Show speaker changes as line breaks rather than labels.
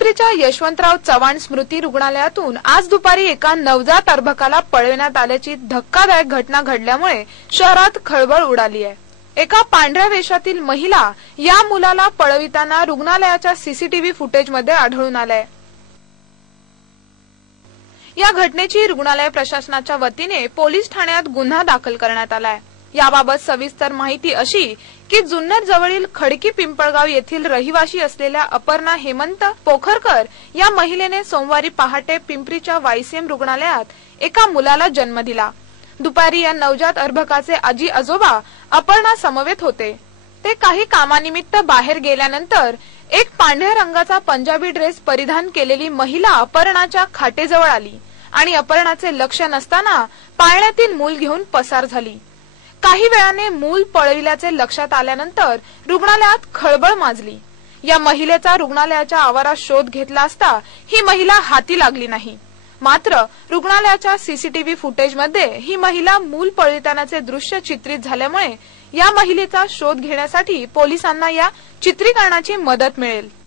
पिंपरीच्या यशवंतराव चव्हाण स्मृती रुग्णालयातून आज दुपारी एका नवजात अर्भकाला पळविण्यात आल्याची धक्कादायक घटना घडल्यामुळे शहरात खळबळ उडाली आहे. एका पांढऱ्या वेशातील महिला या मुलाला पळविताना रुग्णालयाच्या सीसीटीव्ही फुटेजमध्ये आढळून आलंय. या घटनेची रुग्णालय प्रशासनाच्या वतीने पोलीस ठाण्यात गुन्हा दाखल करण्यात आलाय. याबाबत सविस्तर माहिती अशी की जुन्नर जवळील खडकी पिंपळगाव येथील रहिवाशी असलेल्या अपर्णा हेमंत पोखरकर या महिलेने सोमवारी पहाटे पिंपरीच्या वायसीएम रुग्णालयात एका मुलाला जन्म दिला. दुपारी या नवजात अर्भकाचे आजी आजोबा अपर्णा समवेत होते. ते काही कामानिमित्त बाहेर गेल्यानंतर एक पांढऱ्या रंगाचा पंजाबी ड्रेस परिधान केलेली महिला अपर्णाच्या खाटेजवळ आली आणि अपर्णाचे लक्ष नसताना पाळण्यातील मूल घेऊन पसार झाली. काही वेळाने मूल पळविल्याचे लक्षात आल्यानंतर रुग्णालयात खळबळ माजली. या महिलेचा रुग्णालयाच्या आवारात शोध घेतला असता ही महिला हाती लागली नाही. मात्र रुग्णालयाच्या सीसीटीव्ही फुटेजमध्ये ही महिला मूल पळवितानाचे दृश्य चित्रित झाल्यामुळे या महिलेचा शोध घेण्यासाठी पोलिसांना या चित्रीकरणाची मदत मिळेल.